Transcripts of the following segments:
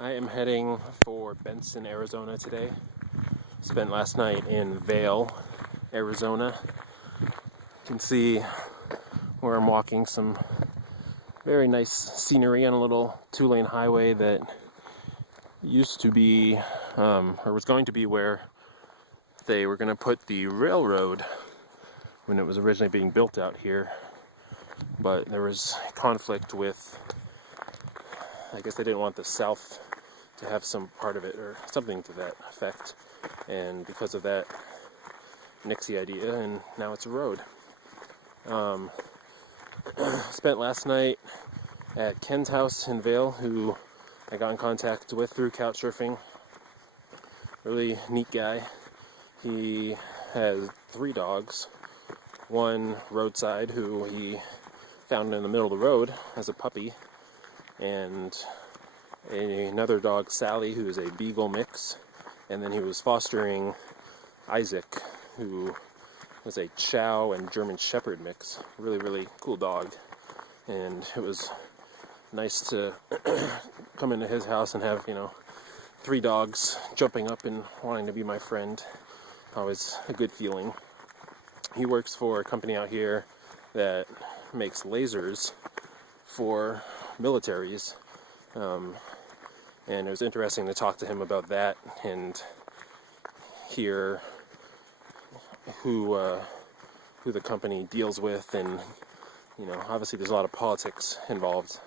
I am heading for Benson, Arizona today. Spent last night in Vail, Arizona. You can see where I'm walking some very nice scenery on a little two-lane highway that used to be, or was going to be where they were going to put the railroad when it was originally being built out here. But there was conflict with, I guess they didn't want the South to have some part of it or something to that effect. And because of that, nixed the idea, and now it's a road. Spent last night at Ken's house in Vail, who I got in contact with through couchsurfing. Really neat guy. He has 3 dogs. One roadside, who he found in the middle of the road as a puppy, and another dog, Sally, who is a beagle mix, and then he was fostering Isaac, who was a Chow and German Shepherd mix. Really, really cool dog. And it was nice to come into his house and have, 3 dogs jumping up and wanting to be my friend. Always a good feeling. He works for a company out here that makes lasers for militaries. And it was interesting to talk to him about that and hear who the company deals with, and obviously there's a lot of politics involved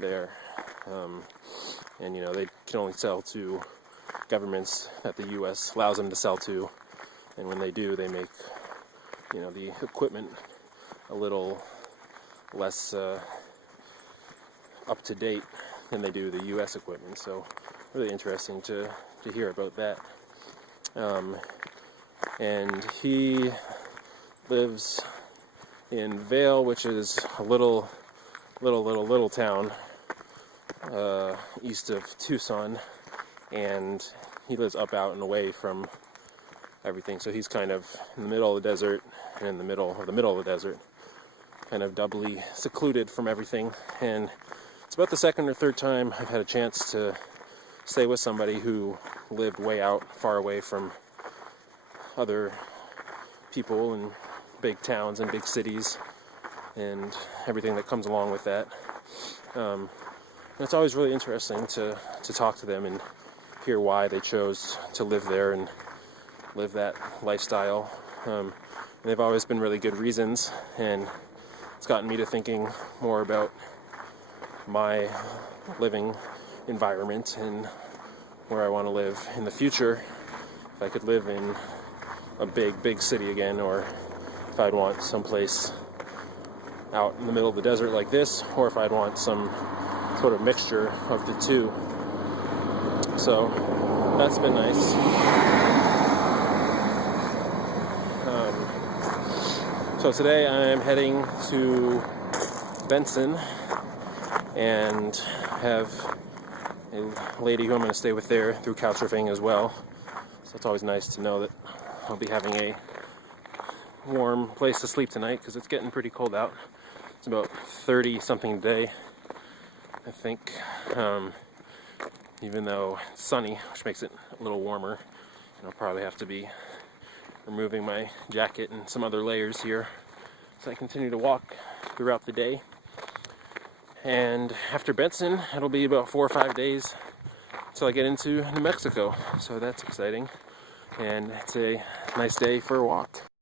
there, and they can only sell to governments that the U.S. allows them to sell to, and when they do, they make the equipment a little less up to date than they do the U.S. equipment. So really interesting to hear about that. And he lives in Vail, which is a little town east of Tucson, and he lives up out and away from everything. So he's kind of in the middle of the desert and in the middle of the desert, kind of doubly secluded from everything. And it's about the second or third time I've had a chance to stay with somebody who lived way out, far away from other people and big towns and big cities and everything that comes along with that. And it's always really interesting to talk to them and hear why they chose to live there and live that lifestyle. And they've always been really good reasons, and it's gotten me to thinking more about my living environment and where I want to live in the future. If I could live in a big city again, or if I'd want someplace out in the middle of the desert like this, or if I'd want some sort of mixture of the two. So that's been nice. So today I'm heading to Benson and have a lady who I'm going to stay with there through couchsurfing as well. So it's always nice to know that I'll be having a warm place to sleep tonight, because it's getting pretty cold out. It's about 30 something today, I think, even though it's sunny, which makes it a little warmer. And I'll probably have to be removing my jacket and some other layers here as I continue to walk throughout the day. And after Benson, it'll be about 4 or 5 days until I get into New Mexico. So that's exciting, and it's a nice day for a walk.